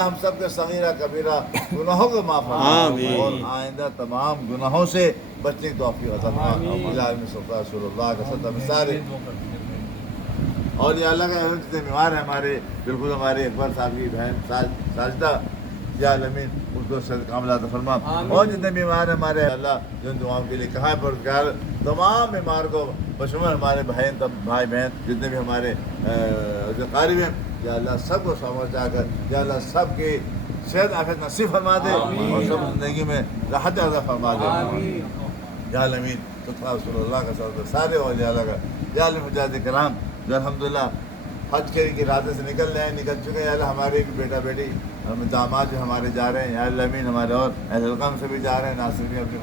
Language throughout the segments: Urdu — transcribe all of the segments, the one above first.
ہم سب کے صغیرہ کبیرہ گناہوں کو معاف فرما اور آئندہ تمام گناہوں سے بچنے کی توفیق عطا فرما۔ عالم صلی رسول اللہ کا صدقہ سارے اور یہ اللہ کا جتنے بیمار ہیں ہمارے، بالکل ہمارے اکبر صاحب کی بہن ساجدہ، یا العالمین اس کو صحت کاملہ عطا فرما، اور جتنے بیمار ہیں ہمارے اللہ جو دعاؤں کے لیے کہا ہے پروردگار تمام بیمار کو بشمول ہمارے بھائی بہن جتنے بھی ہمارے جو قارب ہیں، یا اللہ سب کو سمجھ جا کر یا اللہ سب کی صحت عافیت نصیب فرما دے اور سب زندگی میں راحت عطا فرما دے یا العالمین۔ تو رسول اللہ کا صدقہ سارے اولیاء اللہ کا یا اللہ حجاج کرام جو الحمدللہ حج کے ارادے سے نکل رہے ہیں، نکل چکے ہیں، یا اللہ ہمارے بیٹا بیٹی ہم داماد جو ہمارے جا رہے ہیں یا اللہ امین، ہمارے اور اہل القم سے بھی جا رہے ہیں، ناصر بھی اپنی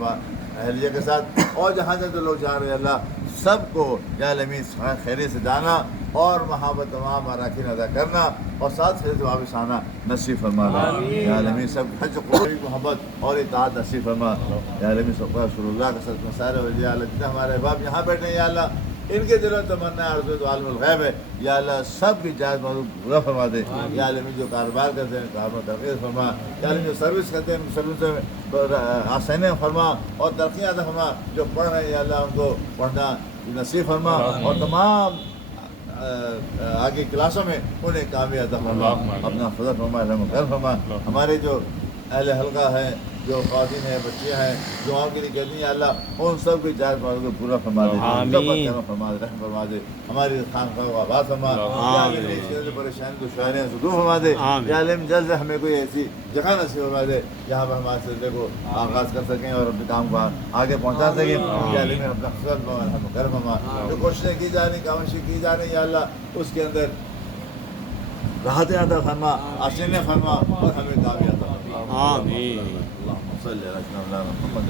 اہلیہ کے ساتھ، اور جہاں سے جو لوگ جا رہے ہیں اللہ سب کو یا اللہ امین خیریت سے جانا اور وہاں پر تمام اراکین ادا کرنا اور ساتھ خیریت سے واپس آنا نصیب فرما یا اللہ امین، سب حج قربی محبت اور اطاعت نصیب فرما یا اللہ امین۔ صلی رسول اللہ کے صدقہ سارے اولیاء اللہ جتنے ہمارے احباب یہاں بیٹھے ہیں یا اللہ ان کے دلوں میں تمنا آرزو تو عالم الغیب ہے یا اللہ سب کی جائز موضوع پورا فرما دے یا اللہ جو کاروبار کرتے ہیں کاروبار ترقی فرما یا اللہ جو سروس کرتے ہیں سروس آسانیاں فرما اور ترقیاں عطا فرما، جو پڑھ رہے ہیں یا اللہ ان کو پڑھنا نصیب فرما اور تمام آگے کلاسوں میں انہیں کامیاب عطا فرما، اپنا فضل فرما رحم و کرم فرما۔ ہمارے جو اہل حلقہ ہیں، جو خواتین ہیں، بچیاں ہیں، دعاؤں کے لیے کہتی ہیں یا اللہ ان سب کی جائز موضوع کو پورا فرما دے، سب پر کرم فرما دے، رحم فرما دے، ہماری خانقاہ کو آباد فرما یا اللہ پریشانی کو شہریاں سے دور فرما دے یا اللہ جلد ہمیں کوئی ایسی جگہ نصیب فرما دے جہاں پر ہمارے سلسلے کو آغاز کر سکیں اور اپنے کام کو آگے پہنچا سکیں یا اللہ میں اپنا فضل فرما رحم و کرم فرما۔ جو کوششیں کی جا رہی کاوشیں کی جا رہی یا اللہ اس کے اندر راحت عطا فرما، آسانیاں فرما اور ہمیں کامیاب عطا فرما۔ آمین۔ اللهم صل على سيدنا محمد